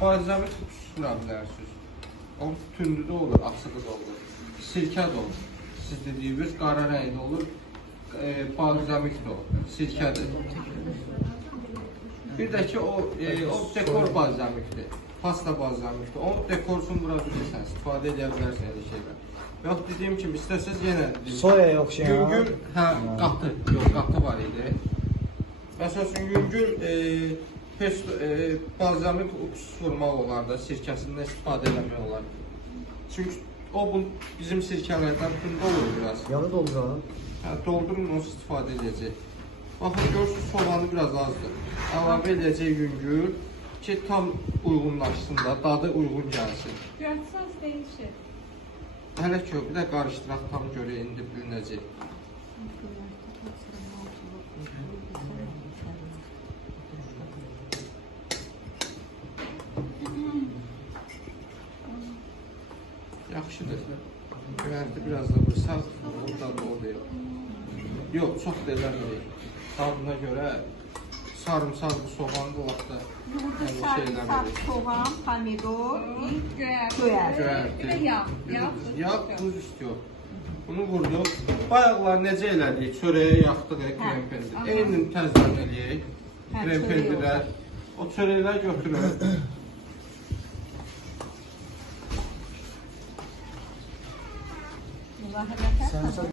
balzamik sura bilərsiniz. O tündü də olur, açığı da olur. Sirkə də olur. Siz dediyiniz qara rəngli olur. Balzamik də olur. Sirkədir. Bir də ki o dekor balzamikdir. Pasta balzamikdir. O dekorsun vura bilirsən, istifadə edə bilərsən elə şeylər. Yox, dediyim kimi, istəsəz yenə... Soya yox şey. Yüngül, hə, qatı. Yox, qatı var idi. Məsəl üçün, yüngül balzamik vurmaq olar da, sirkəsindən istifadə eləmək olar. Çünki o bizim sirkələrdən tündə olur biraz. Yağı dolduralım. Hə, doldurun, onu istifadə edəcək. Baxın, görürsünüz, soğanı biraz azdır. Əlavə edəcək yüngül ki, tam uyğunlaşsın da, dadı uyğun gəlsin. Görürsünüz, değişir. Hələ ki, bir də qarışdıraq, tam görə indi bürünəcək. Yaxşıdır. Göyərti biraz da vursak, orada da o deyil. Yox, çox da eləməyik. Dadına görə sarımsaqlı soğan da vaxtda Sarımsak, soğan, pomidor, göyərti. Bir de yağ. Yağ, buz istiyor. Bunu vurduk. Bayaqlar necə elədik? Çörəyə yaxdıq, krem pendir. Eyni təzdən eləyək. Krem pendirlər. O çörəklər götürür. Müzahirə